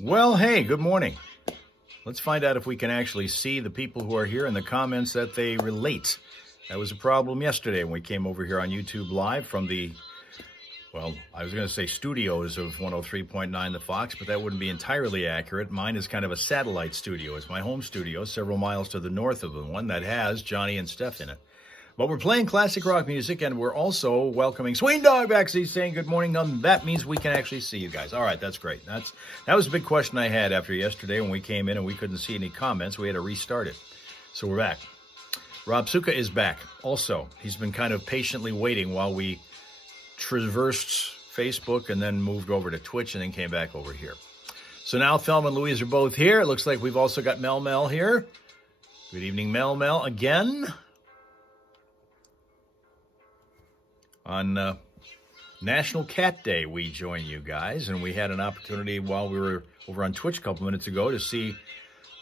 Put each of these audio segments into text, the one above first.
Well, hey, good morning. Let's find out if we can actually see the people who are here in the comments that they relate. That was a problem yesterday when we came over here on YouTube Live from the, well, I was going to say studios of 103.9 The Fox, but that wouldn't be entirely accurate. Mine is kind of a satellite studio. It's my home studio, several miles to the north of the one that has Johnny and Steph in it. But we're playing classic rock music, and we're also welcoming Swing Dog back. He's saying good morning. That means we can actually see you guys. All right, that's great. That was a big question I had after yesterday when we came in and we couldn't see any comments. We had to restart it. So we're back. Rob Suka is back. Also, he's been kind of patiently waiting while we traversed Facebook and then moved over to Twitch and then came back over here. So now Thelma and Louise are both here. It looks like we've also got Mel here. Good evening, Mel again. On National Cat Day, we join you guys, and we had an opportunity while we were over on Twitch a couple minutes ago to see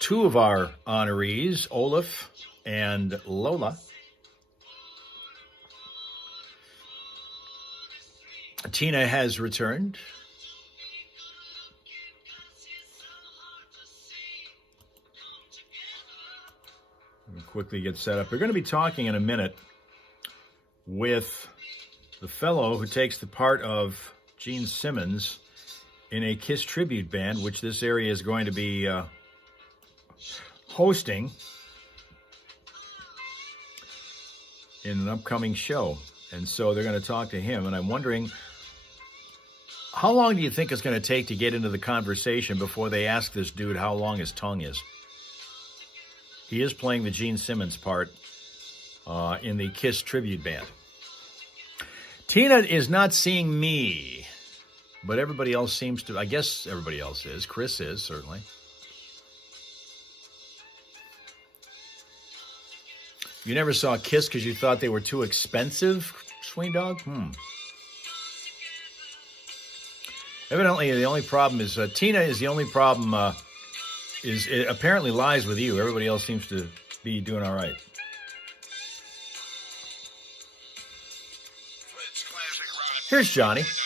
two of our honorees, Olaf and Lola. Tina has returned. We'll quickly get set up. We're going to be talking in a minute with the fellow who takes the part of Gene Simmons in a Kiss tribute band, which this area is going to be hosting in an upcoming show. And so they're going to talk to him. And I'm wondering, how long do you think it's going to take to get into the conversation before they ask this dude how long his tongue is? He is playing the Gene Simmons part in the Kiss tribute band. Tina is not seeing me, but everybody else seems to. I guess everybody else is. Chris is, certainly. You never saw Kiss because you thought they were too expensive, Swing Dog? Evidently, the only problem is Tina is the only problem it apparently lies with you. Everybody else seems to be doing all right. Here's Johnny. Beatles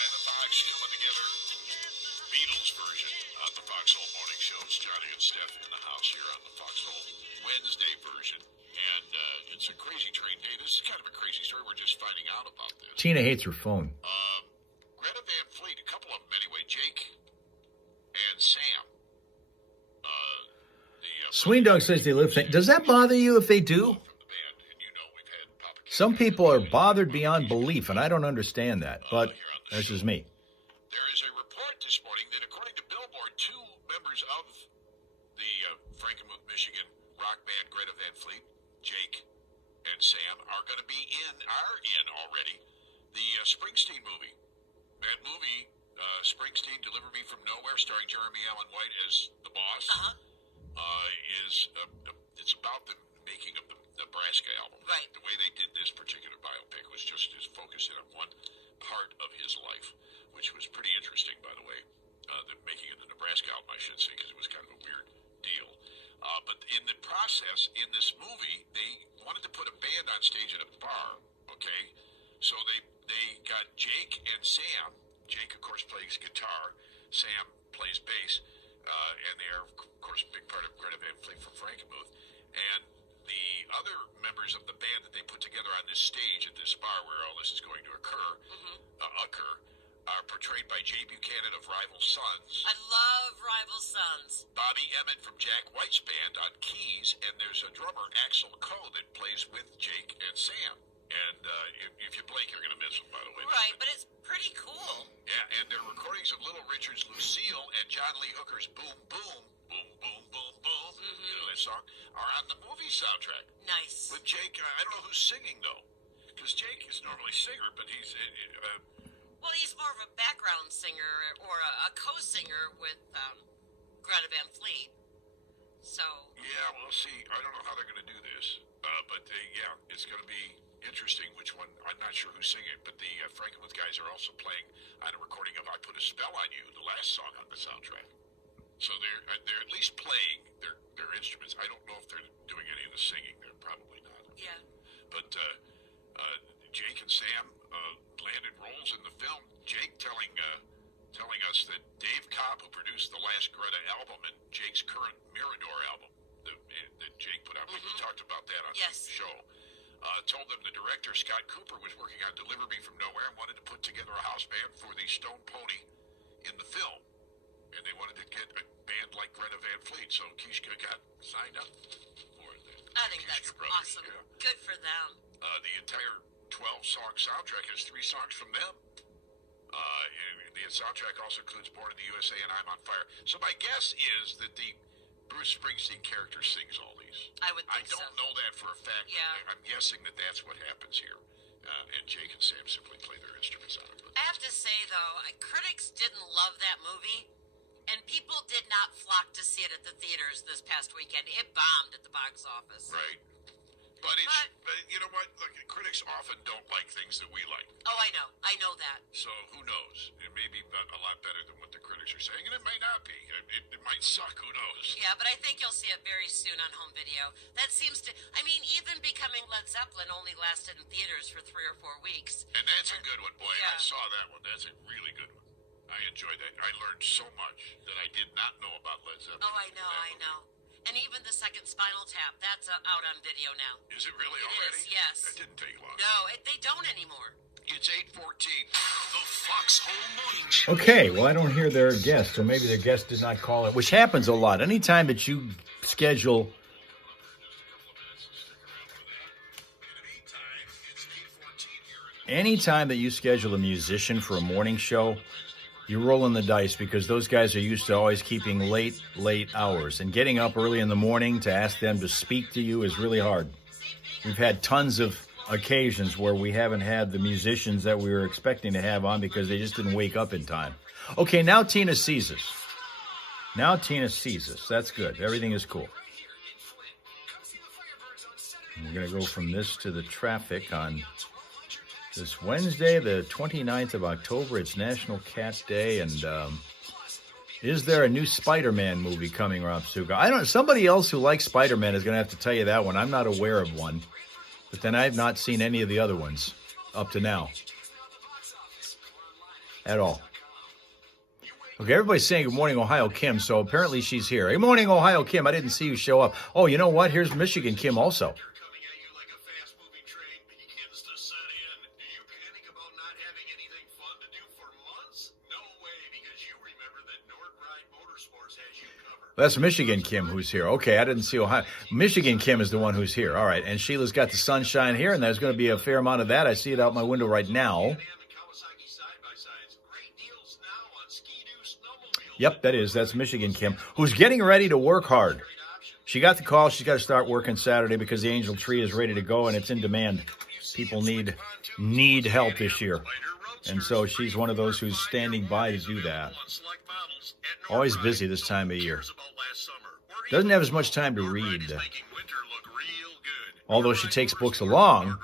version on the Foxhole Morning Show. It's Johnny and Steph in the house here on the Foxhole Wednesday version. And it's a crazy train day. This is kind of a crazy story. We're just finding out about this. Tina hates her phone. Greta Van Fleet, a couple of them anyway, Jake and Sam. Swing Dog says they live. Does that bother you if they do? Some people are bothered beyond belief, and I don't understand that, but that's just me. There is a report this morning that according to Billboard, two members of the Frankenmuth, Michigan rock band Greta Van Fleet, Jake and Sam, are in already, the Springsteen movie. That movie, Springsteen, Deliver Me From Nowhere, starring Jeremy Allen White as the boss, it's about the making of the Nebraska album. Right. The way they did this particular biopic was just focusing on one part of his life, which was pretty interesting, by the way. The making of the Nebraska album, I should say, because it was kind of a weird deal. But in the process, in this movie, they wanted to put a band on stage at a bar, okay? So they got Jake and Sam. Jake, of course, plays guitar. Sam plays bass. And they are, of course, a big part of Greta Van Fleet from Frankenmuth. And the other members of the band that they put together on this stage at this bar where all this is going to occur are portrayed by Jay Buchanan of Rival Sons. I love Rival Sons. Bobby Emmett from Jack White's band on keys, and there's a drummer, Axel Coe, that plays with Jake and Sam. And if you blink, you're going to miss them, by the way. Right, but it's pretty cool. Yeah, and there are recordings of Little Richard's Lucille and John Lee Hooker's Boom Boom, Boom Boom Boom Boom, you know that song, are on the movie soundtrack. Nice. With Jake, I don't know who's singing, though, because Jake is normally a singer, but he's... well, he's more of a background singer or a co-singer with Greta Van Fleet. So... Yeah, we'll see. I don't know how they're going to do this, but yeah, it's going to be interesting which one. I'm not sure who's singing, but the Frankenmuth guys are also playing on a recording of I Put a Spell on You, the last song on the soundtrack. So they're at least playing their instruments. I don't know if they're doing any of the singing. They're probably not. Yeah. But Jake and Sam landed roles in the film. Jake telling us that Dave Cobb, who produced used the last Greta album and Jake's current Mirador album that Jake put out. We talked about that on the show. Told them the director, Scott Cooper, was working on Deliver Me From Nowhere and wanted to put together a house band for the Stone Pony in the film. And they wanted to get a band like Greta Van Fleet, so Kishka got signed up for it. I think that's awesome. Yeah. Good for them. The entire 12-song soundtrack has 3 songs from them. The soundtrack also includes Born in the USA and I'm on Fire. So my guess is that the Bruce Springsteen character sings all these. I would think I don't know that for a fact. Yeah. I'm guessing that that's what happens here. And Jake and Sam simply play their instruments on it. I have to say, though, critics didn't love that movie, and people did not flock to see it at the theaters this past weekend. It bombed at the box office. Right. But you know what? Look, critics often don't like things that we like. Oh, I know. I know that. So who knows? It may be a lot better than what the critics are saying, and it may not be. It might suck. Who knows? Yeah, but I think you'll see it very soon on home video. That seems to... I mean, even becoming Led Zeppelin only lasted in theaters for 3 or 4 weeks. And that's a good one, boy. Yeah. I saw that one. That's a really good one. I enjoyed that. I learned so much that I did not know about Led Zeppelin. Oh, I know, I know. And even the second Spinal Tap, that's out on video now. Is it really already? It is, yes. That didn't take long. No, they don't anymore. It's 8:14. The Foxhole Morning Show. Okay, well, I don't hear their guest, so maybe their guest did not call it, which happens a lot. Anytime that you schedule... Anytime that you schedule a musician for a morning show, you're rolling the dice because those guys are used to always keeping late hours. And getting up early in the morning to ask them to speak to you is really hard. We've had tons of occasions where we haven't had the musicians that we were expecting to have on because they just didn't wake up in time. Okay, now Tina sees us. That's good. Everything is cool. And we're going to go from this to the traffic on... This Wednesday, the 29th of October, it's National Cat Day, and is there a new Spider-Man movie coming, Rob Suga? Somebody else who likes Spider-Man is going to have to tell you that one. I'm not aware of one, but then I've not seen any of the other ones up to now. At all. Okay, everybody's saying good morning, Ohio Kim, so apparently she's here. Good morning, Ohio Kim. I didn't see you show up. Oh, you know what? Here's Michigan Kim also. That's Michigan Kim who's here. Okay, I didn't see Ohio. Michigan Kim is the one who's here. All right, and Sheila's got the sunshine here, and there's going to be a fair amount of that. I see it out my window right now. Yep, that's Michigan Kim, who's getting ready to work hard. She got the call. She's got to start working Saturday because the Angel Tree is ready to go, and it's in demand. People need help this year. And so she's one of those who's standing by to do that. Always busy this time of year. Doesn't have as much time to read. Although she takes books along,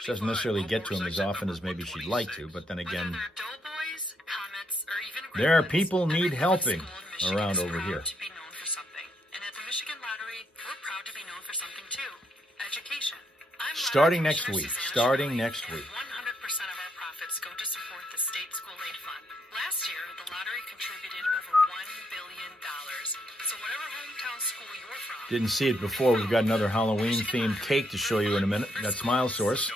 she doesn't necessarily get to them as often as maybe she'd like to. But then again, there are people need helping around over here. Starting next week. 100% of our profits go to support the state school aid fund. Last year, the lottery contributed over $1 billion. So whatever hometown school you're from... Didn't see it before. We've got another Halloween-themed cake to show you in a minute. That's Smile Source.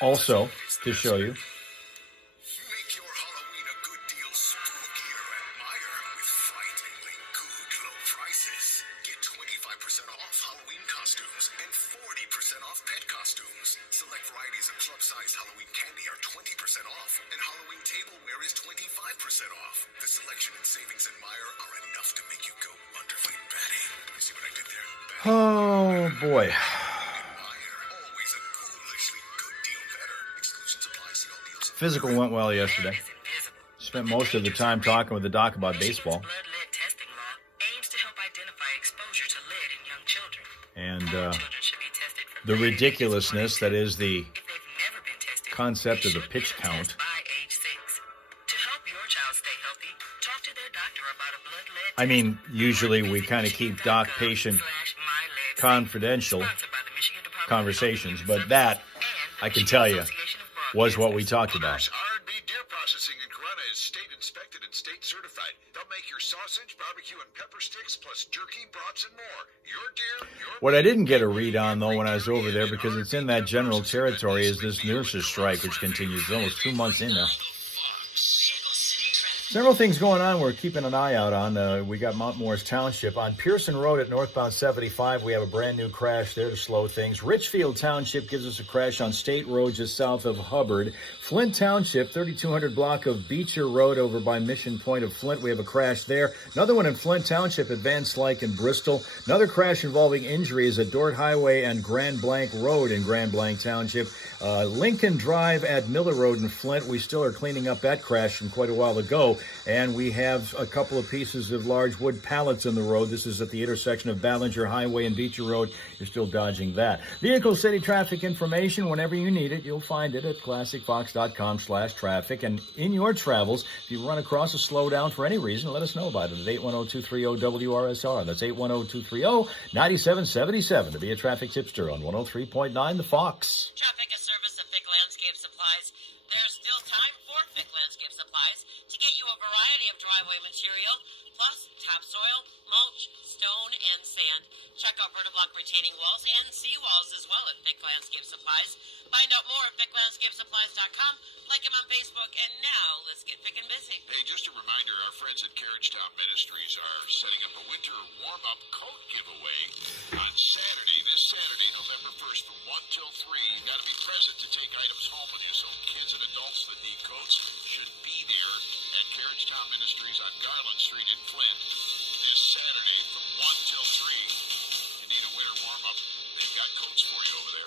Also, to show you. Make your Halloween a good deal spookier at Meijer with frighteningly good low prices. Get 25% off Halloween costumes and 40% off pet costumes. Select varieties of club-sized Halloween candy are 20% off, and Halloween tableware is 25% off. The selection and savings at Meijer are enough to make you go wonderfully batty. You see what I did there? Oh, boy. Physical went well yesterday. Spent most of the time talking with the doc about baseball. And the ridiculousness that is the concept of the pitch count. I mean, usually we kind of keep doc-patient confidential conversations, but that, I can tell you, was what we talked about. R&B deer processing in Corona is state inspected and state certified. They'll make your sausage, barbecue, and pepper sticks, plus jerky, brats, and more. Your deer, your What I didn't get a read on, though, when I was over there, because it's in that general territory, is this nurses' strike, which continues. It's almost 2 months in now. Several things going on we're keeping an eye out on. We got Mount Morris Township. On Pearson Road at northbound 75, we have a brand new crash there to slow things. Richfield Township gives us a crash on State Road just south of Hubbard. Flint Township, 3200 block of Beecher Road over by Mission Point of Flint. We have a crash there. Another one in Flint Township at Van Slyke in Bristol. Another crash involving injuries at Dort Highway and Grand Blanc Road in Grand Blanc Township. Lincoln Drive at Miller Road in Flint. We still are cleaning up that crash from quite a while ago. And we have a couple of pieces of large wood pallets in the road. This is at the intersection of Ballinger Highway and Beecher Road. You're still dodging that. Vehicle City traffic information, whenever you need it, you'll find it at classicfox.com/traffic. And in your travels, if you run across a slowdown for any reason, let us know about it at 810-230-WRSR. That's 810-230-9777 to be a traffic tipster on 103.9 The Fox. Traffic, a service of Fick Landscape Supplies. There's still time for Fick Landscape Supplies to get you a variety of driveway material, plus topsoil, mulch, stone, and sand. Check out Vertiblock retaining walls and seawalls as well at Fick Landscape Supplies. Find out more at FickLandscapeSupplies.com. Like him on Facebook. And now, let's get Fick and busy. Hey, just a reminder, our friends at Carriagetown Ministries are setting up a winter warm-up coat giveaway on Saturday, this Saturday, November 1st from 1 till 3. You've got to be present to take items home with you, so kids and adults that need coats should be there at Carriagetown Ministries on Garland Street in Flint this Saturday from 1 till 3. You need a winter warm-up, they've got coats for you over there.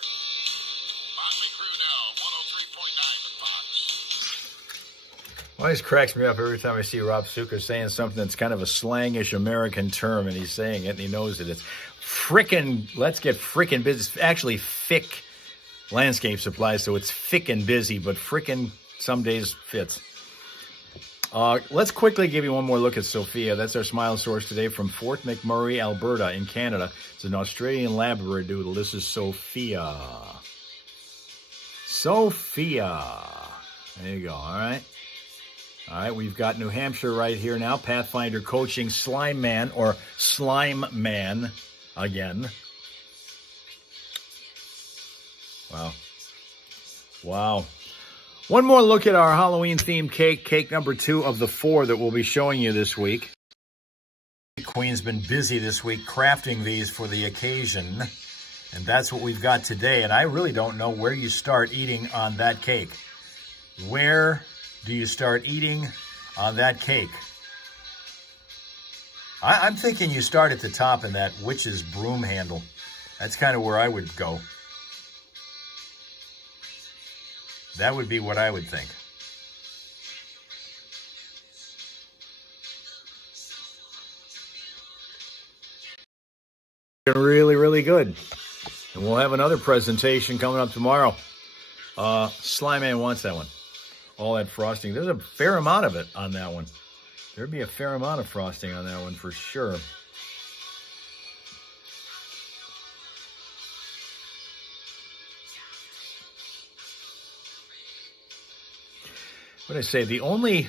Motley Crue now, 103.9 The Fox. Always cracks me up every time I see Rob Suka saying something that's kind of a slangish American term, and he's saying it, and he knows it. It's frickin', let's get frickin' busy. It's actually Fick Landscape Supplies, so it's fickin' busy, but frickin' some days fits. Let's quickly give you one more look at Sophia. That's our smile source today from Fort McMurray, Alberta, in Canada. It's an Australian Labradoodle. This is Sophia. Sophia. There you go, all right? All right, we've got New Hampshire right here now. Pathfinder coaching Slime Man, or Slime Man, again. Wow. Wow. One more look at our Halloween-themed cake number 2 of the 4 that we'll be showing you this week. Queen's been busy this week crafting these for the occasion, and that's what we've got today. And I really don't know where you start eating on that cake. Where do you start eating on that cake? I'm thinking you start at the top in that witch's broom handle. That's kind of where I would go. That would be what I would think. Really, really good. And we'll have another presentation coming up tomorrow. Slime Man wants that one. All that frosting. There's a fair amount of it on that one. There'd be a fair amount of frosting on that one for sure. What did I say? The only,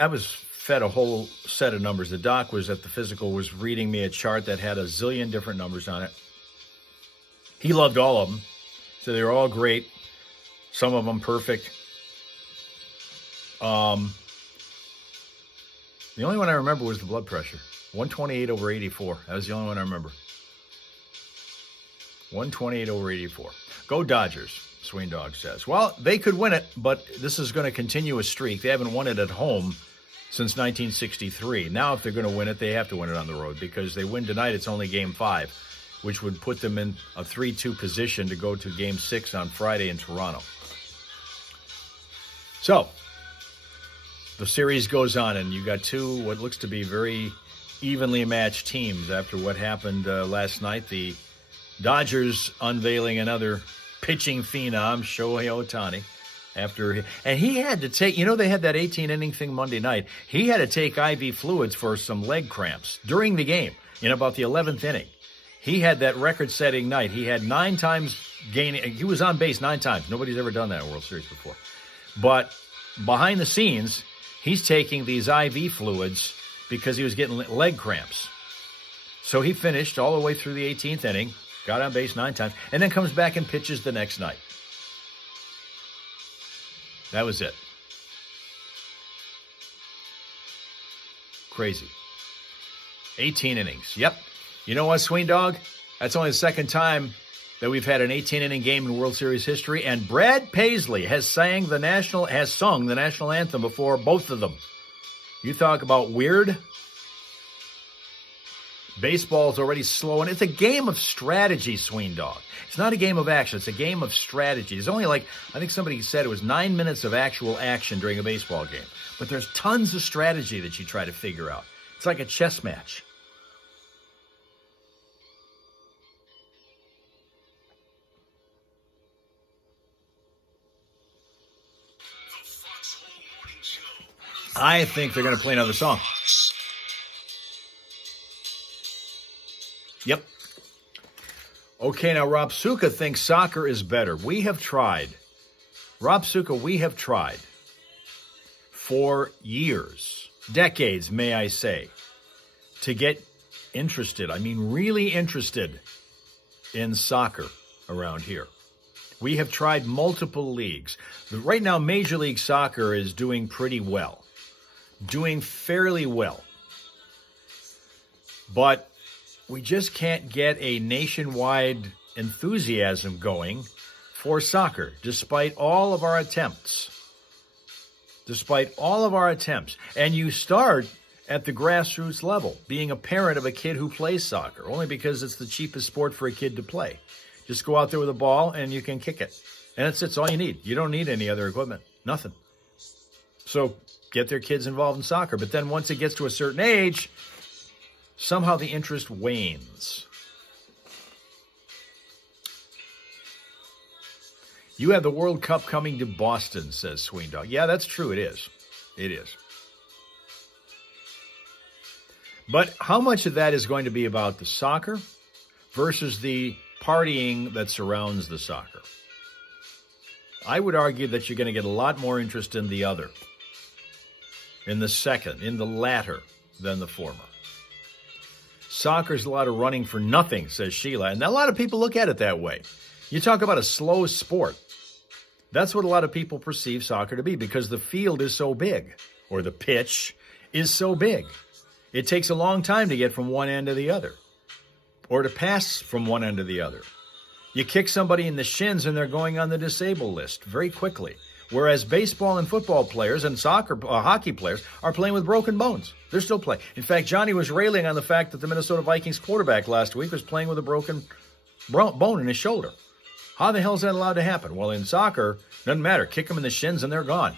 I was fed a whole set of numbers. The doc was at the physical, was reading me a chart that had a zillion different numbers on it. He loved all of them. So they were all great. Some of them perfect. The only one I remember was the blood pressure. 128/84. That was the only one I remember. 128/84. Go Dodgers, Swing Dog says. Well, they could win it, but this is going to continue a streak. They haven't won it at home since 1963. Now, if they're going to win it, they have to win it on the road, because they win tonight, it's only Game 5, which would put them in a 3-2 position to go to Game 6 on Friday in Toronto. So, the series goes on, and you got two what looks to be very evenly matched teams after what happened last night. The Dodgers unveiling another pitching phenom, Shohei Ohtani, and he had to take, they had that 18-inning thing Monday night. He had to take IV fluids for some leg cramps during the game in about the 11th inning. He had that record-setting night. He had 9 times gaining. He was on base 9 times. Nobody's ever done that in World Series before. But behind the scenes, he's taking these IV fluids because he was getting leg cramps. So he finished all the way through the 18th inning, got on base 9 times, and then comes back and pitches the next night. That was it. Crazy. 18 innings. Yep. You know what, Sween Dog? That's only the second time that we've had an 18-inning game in World Series history, and Brad Paisley has sung the national anthem before both of them. You talk about weird. Baseball's already slow, and it's a game of strategy, Sween Dog. It's not a game of action. It's a game of strategy. There's only I think somebody said it was 9 minutes of actual action during a baseball game. But there's tons of strategy that you try to figure out. It's like a chess match. I think they're going to play another song. Yep. Okay, now Rob Suka thinks soccer is better. We have tried. Rob Suka, we have tried for years, decades, may I say, to get interested, really interested in soccer around here. We have tried multiple leagues. Right now, Major League Soccer is doing pretty well, doing fairly well. But we just can't get a nationwide enthusiasm going for soccer, despite all of our attempts. Despite all of our attempts. And you start at the grassroots level, being a parent of a kid who plays soccer, only because it's the cheapest sport for a kid to play. Just go out there with a ball and you can kick it. And that's all you need. You don't need any other equipment. Nothing. So get their kids involved in soccer. But then once it gets to a certain age, somehow the interest wanes. You have the World Cup coming to Boston, says Sween Dog. Yeah, that's true. It is. It is. But how much of that is going to be about the soccer versus the partying that surrounds the soccer? I would argue that you're going to get a lot more interest in the other, in the second, in the latter, than the former. Soccer's a lot of running for nothing, says Sheila, and a lot of people look at it that way. You talk about a slow sport. That's what a lot of people perceive soccer to be because the field is so big, or the pitch is so big. It takes a long time to get from one end to the other, or to pass from one end to the other. You kick somebody in the shins and they're going on the disabled list very quickly. Whereas baseball and football players and hockey players are playing with broken bones. They're still playing. In fact, Johnny was railing on the fact that the Minnesota Vikings quarterback last week was playing with a broken bone in his shoulder. How the hell is that allowed to happen? Well, in soccer, doesn't matter. Kick them in the shins and they're gone.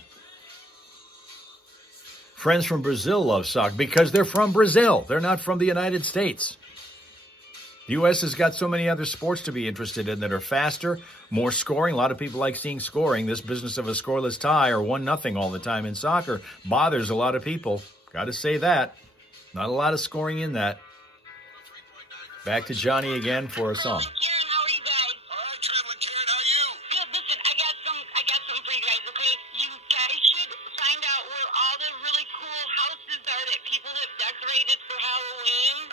Friends from Brazil love soccer because they're from Brazil. They're not from the United States. The U.S. has got so many other sports to be interested in that are faster, more scoring. A lot of people like seeing scoring. This business of a scoreless tie or 1-0 all the time in soccer bothers a lot of people. Got to say that. Not a lot of scoring in that. Back to Johnny again for a song. Karen, how are you guys? All right, traveling Karen, how are you? Good. Listen, I got something for you guys. Okay, you guys should find out where all the really cool houses are that people have decorated for Halloween.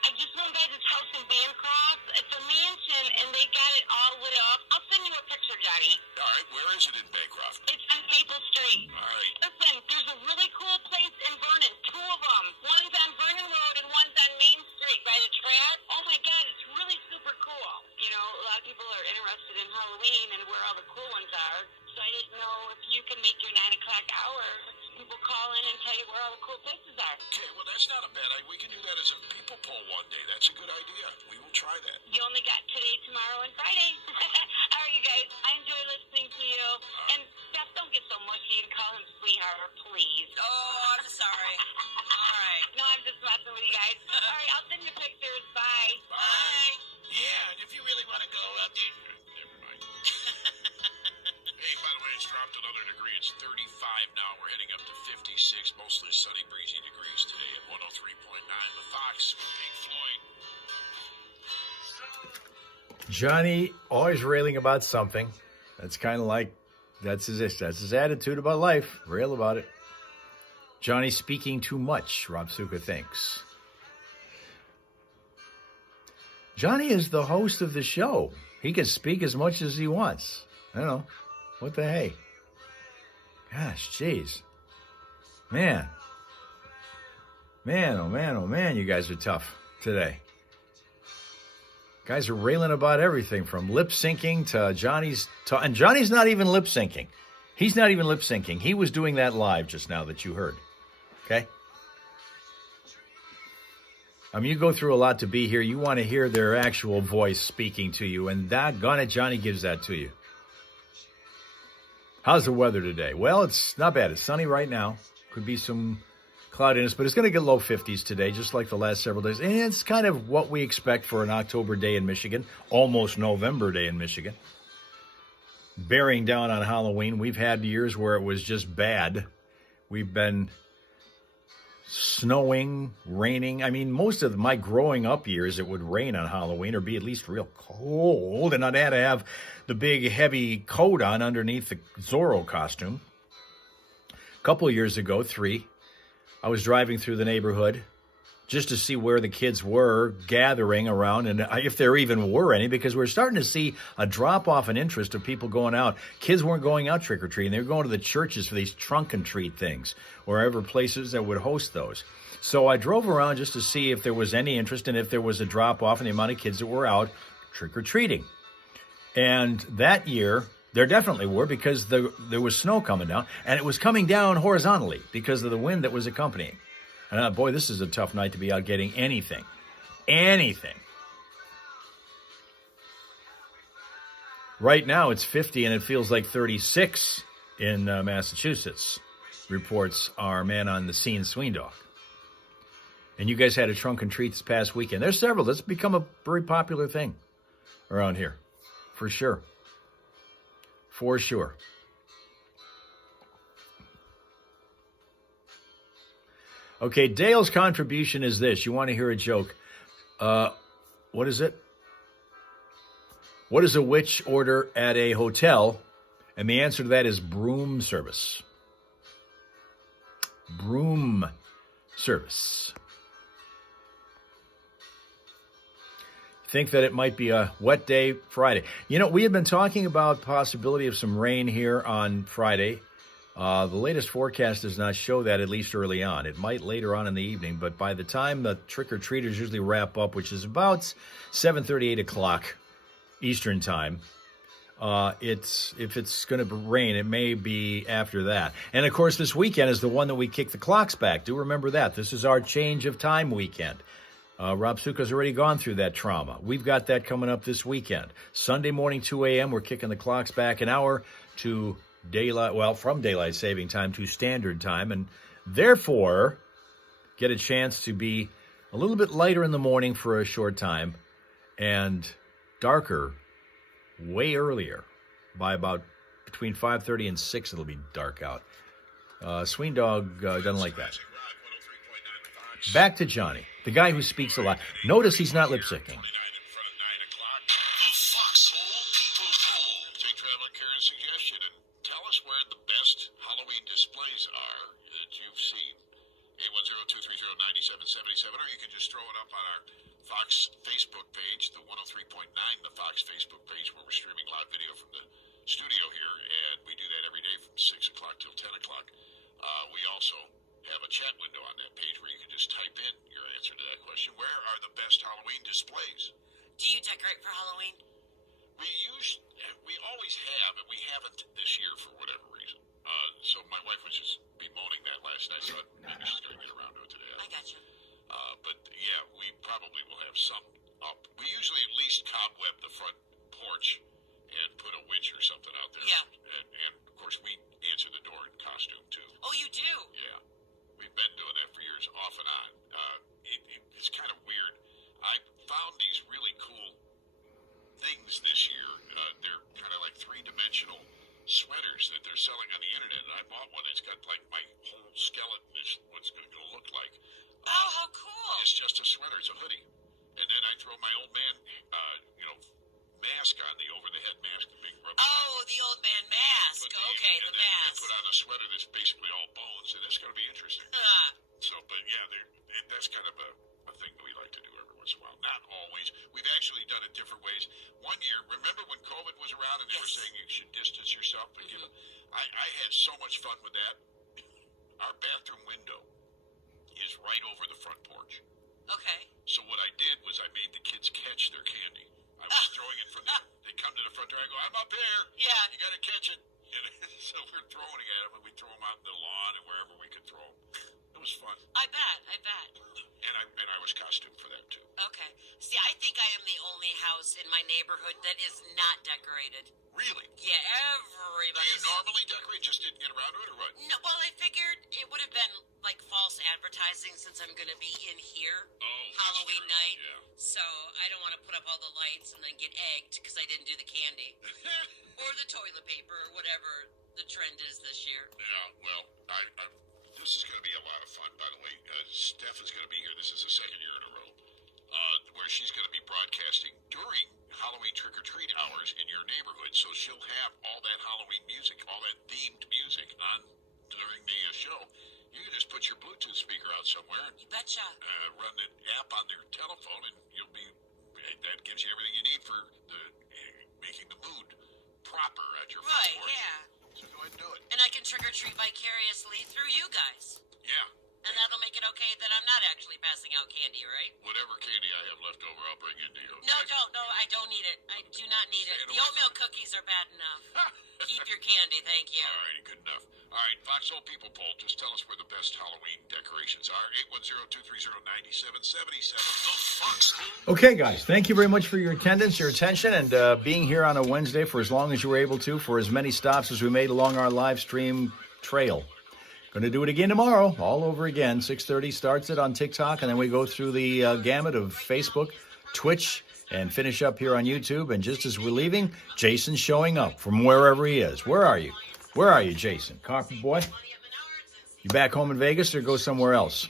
I just went by this house in Bancroft. It's a mansion, and they got it all lit up. I'll send you a picture, Johnny. All right, where is it in Bancroft? It's on Maple Street. All right. Listen, there's a really cool place in Vernon. 2 of them. One's on Vernon Road and one's on Main Street by the track. Oh my God, it's really super cool. You know, a lot of people are interested in Halloween and where all the cool ones are. So I didn't know if you can make your 9 o'clock hour. People call in and tell you where all the cool places are. Okay, well, that's not a bad idea. We can do that as a people poll one day. That's a good idea. We will try that. You only got today, tomorrow, and Friday. All right, you guys. I enjoy listening to you. And Steph, don't get so mushy and call him sweetheart, please. Oh, I'm sorry. All right. No, I'm just messing with you guys. All right, I'll send you pictures. Bye. Bye. Yeah, and if you really want to go out there... Never mind. Hey, by the way, it's dropped another degree. It's 35 now. We're heading up to 56, mostly sunny, breezy degrees today at 103.9. The Fox with Pink Floyd. Johnny always railing about something. That's kind of like That's his attitude about life. Real about it. Johnny's speaking too much, Rob Suka thinks. Johnny is the host of the show. He can speak as much as he wants. I don't know. What the hey? Gosh, jeez. Man, oh man, you guys are tough today. Guys are railing about everything from lip syncing to Johnny's... and Johnny's not even lip syncing. He's not even lip syncing. He was doing that live just now that you heard. Okay? I mean, you go through a lot to be here. You want to hear their actual voice speaking to you, and doggone it, Johnny gives that to you. How's the weather today? Well, it's not bad. It's sunny right now. Could be some cloudiness, but it's going to get low 50s today, just like the last several days. And it's kind of what we expect for an October day in Michigan, almost November day in Michigan. Bearing down on Halloween. We've had years where it was just bad. We've been snowing, raining. I mean, most of my growing up years, it would rain on Halloween or be at least real cold, and I'd had to have the big heavy coat on underneath the Zorro costume. A couple of years ago, 3, I was driving through the neighborhood just to see where the kids were gathering around, and if there even were any, because we're starting to see a drop-off in interest of people going out. Kids weren't going out trick-or-treating. They were going to the churches for these trunk-and-treat things, or ever places that would host those. So I drove around just to see if there was any interest and if there was a drop-off in the amount of kids that were out trick-or-treating. And that year, there definitely were, because there was snow coming down, and it was coming down horizontally because of the wind that was accompanying. And I thought, boy, this is a tough night to be out getting anything. Anything. Right now, it's 50, and it feels like 36 in Massachusetts, reports our man on the scene, Sweendog. And you guys had a trunk and treat this past weekend. There's several. That's become a very popular thing around here, for sure. For sure. Okay, Dale's contribution is this. You want to hear a joke. What is it? What does a witch order at a hotel? And the answer to that is broom service. Broom service. Think that it might be a wet day Friday. You know, we have been talking about possibility of some rain here on Friday. The latest forecast does not show that, at least early on. It might later on in the evening, but by the time the trick-or-treaters usually wrap up, which is about 7:30, 8 o'clock Eastern time, if it's going to rain, it may be after that. And, of course, this weekend is the one that we kick the clocks back. Do remember that. This is our change of time weekend. Rob Suka's already gone through that trauma. We've got that coming up this weekend. Sunday morning, 2 a.m., we're kicking the clocks back an hour to from daylight saving time to standard time, and therefore get a chance to be a little bit lighter in the morning for a short time and darker way earlier. By about between 5:30 and 6, it'll be dark out. Sweendog doesn't like that. Back to Johnny, the guy who speaks a lot. Notice he's not lip syncing. mask on, the over-the-head mask, the big rubber. Oh, the old man mask. Okay, the and mask. They put on a sweater that's basically all bones, and it's going to be interesting. So, but yeah, that's kind of a thing that we like to do every once in a while. Not always. We've actually done it different ways. One year, remember when COVID was around and they were saying you should distance yourself? But I had so much fun with that. Our bathroom window is right over the front porch. Okay. So what I did was I made the kids catch their candy. I was throwing it from they come to the front door, I go, I'm up here. Yeah. You got to catch it. And so we're throwing it at them, and we throw them out in the lawn and wherever we could throw them. It was fun. I bet. And I was costumed for that, too. Okay. See, I think I am the only house in my neighborhood that is not decorated. Really? Yeah, Do everybody. you normally decorate, just didn't get around to it, or what? No, well, I figured it would have been like false advertising since I'm going to be in here That's Halloween true. night. Yeah. So I don't want to put up all the lights and then get egged because I didn't do the candy or the toilet paper or whatever the trend is this year. Yeah, well, this is going to be a lot of fun, by the way. Steph is going to be here. This is the second year in a row where she's going to be broadcasting during Halloween trick-or-treat hours in your neighborhood. So she'll have all that Halloween music, all that themed music on during the show. You can just put your Bluetooth speaker out somewhere and You betcha. run the app on their telephone, and that gives you everything you need for making the mood proper at your front Right, porch. yeah. So go ahead and do it. And I can trick-or-treat vicariously through you guys. Yeah. And that'll make it okay that I'm not actually passing out candy, right? Whatever candy I have left over, I'll bring into you. No, I don't need it. I do not need it. Stay The away oatmeal from it. cookies are bad enough. Keep your candy, thank you. All righty, good enough. All right, Foxhole People Poll. Just tell us where the best Halloween decorations are. 810-230-9777. Those Foxhole. Okay, guys, thank you very much for your attendance, your attention, and being here on a Wednesday for as long as you were able to, for as many stops as we made along our live stream trail. Going to do it again tomorrow, all over again. 6:30 starts it on TikTok, and then we go through the gamut of Facebook, Twitch, and finish up here on YouTube. And just as we're leaving, Jason's showing up from wherever he is. Where are you? Where are you, Jason? Carpet boy? You back home in Vegas or go somewhere else?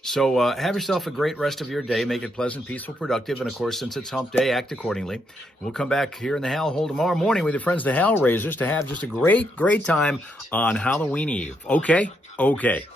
So have yourself a great rest of your day. Make it pleasant, peaceful, productive. And, of course, since it's hump day, act accordingly. We'll come back here in the Hal Hole tomorrow morning with your friends, the Hal Raisers, to have just a great, great time on Halloween Eve. Okay? Okay.